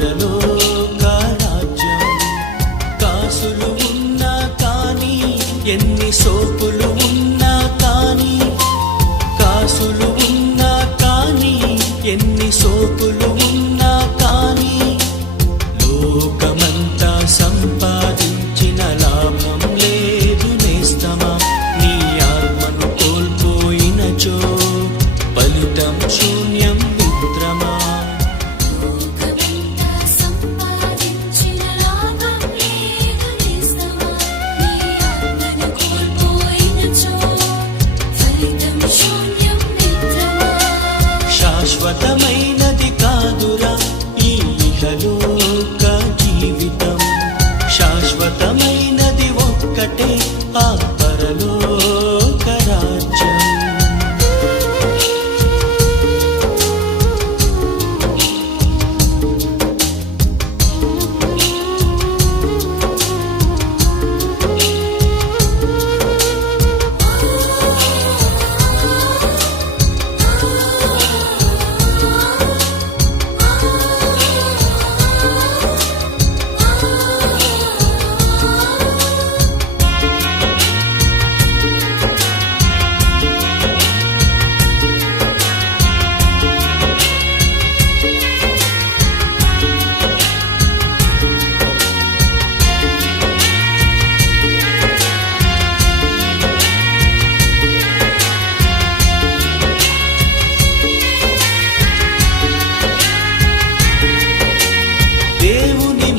పరలోక రాజ్యం. కాసులు ఉన్నా కానీ, ఎన్ని సోకులు ఉన్నా కానీ, కాసులు ఉన్నా కానీ, ఎన్ని సోకులు ఉన్నా కానీ, లోకమంతా సంపాదించిన లాభం లేదు నేస్తమా. నీ ఆత్మను కోల్పోయినచో ఫలితం శూన్యం మిత్రమా. శాశ్వతమైనది కాదురా ఈ ఇహలోక జీవితం. శాశ్వతమైనది ఒక్కటే, ఆ పరలోక రాజ్యం.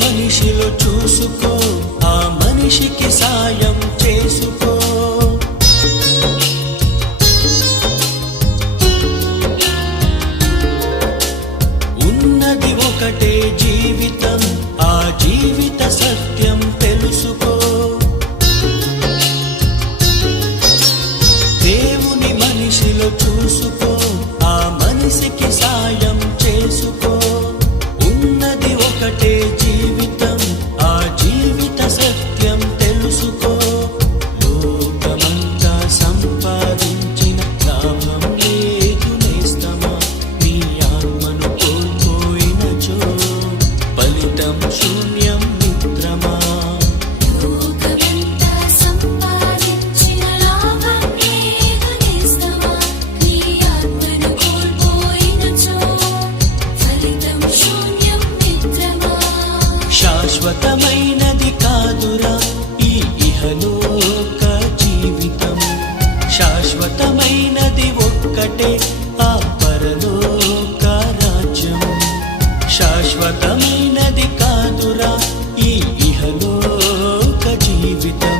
మనిషిలో చూసుకో, ఆ మనిషికి సాయం చేసుకో. ఉన్నది ఒకటే జీవితం, ఆ జీవిత సత్యం తెలుసుకో. దేవుని మనిషిలో చూసుకో, ఆ మనిషికి సాయం చేసుకో. ఉన్నది ఒకటే జీవితం, ఆ జీవిత సత్యం తెలుసుకో. లోకమంతా సంపాదించిన లాభం లేదు నేస్తమా. నీ ఆత్మను కోల్పోయినచో ఫలితం శూన్యం మిత్రమా. శాశ్వతమైనది కాదురా ఈ ఇహలోక జీవితం. శాశ్వతమైనది ఒక్కటే, ఆ పరలోక రాజ్యం. శాశ్వతమైనది కాదురా ఈ ఇహలోక జీవితం.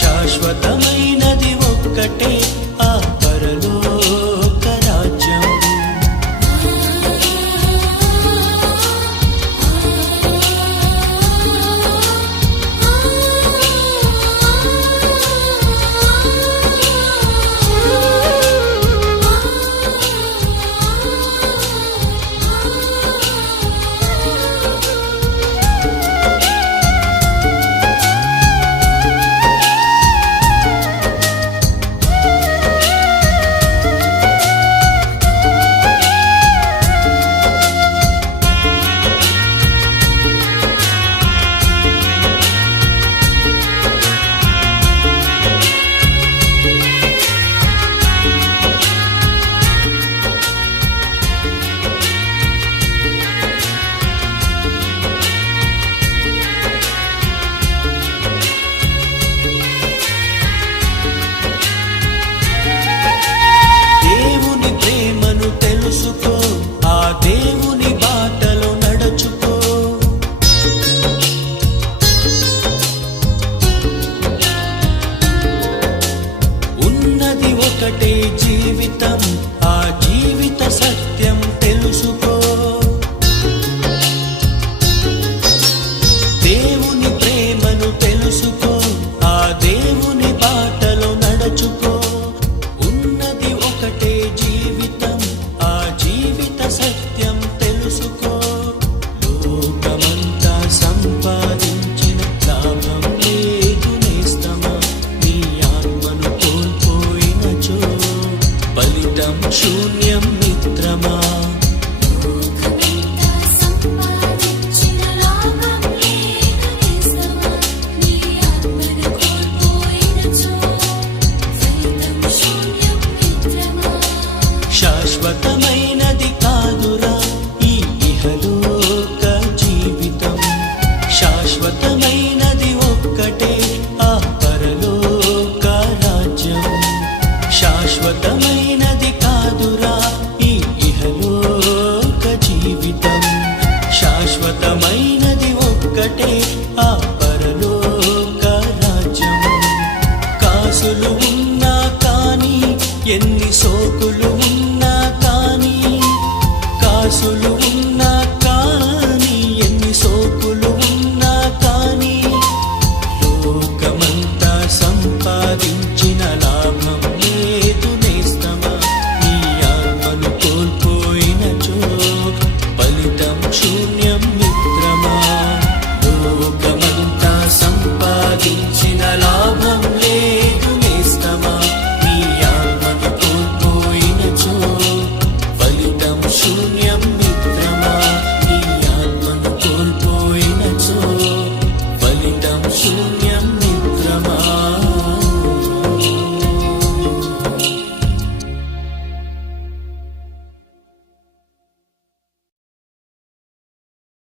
శాశ్వతమైనది ఒక్కటే, ఆ పరలోక రాజ్యం. శూన్యం మిత్రమా. ఒక్కటే ఆ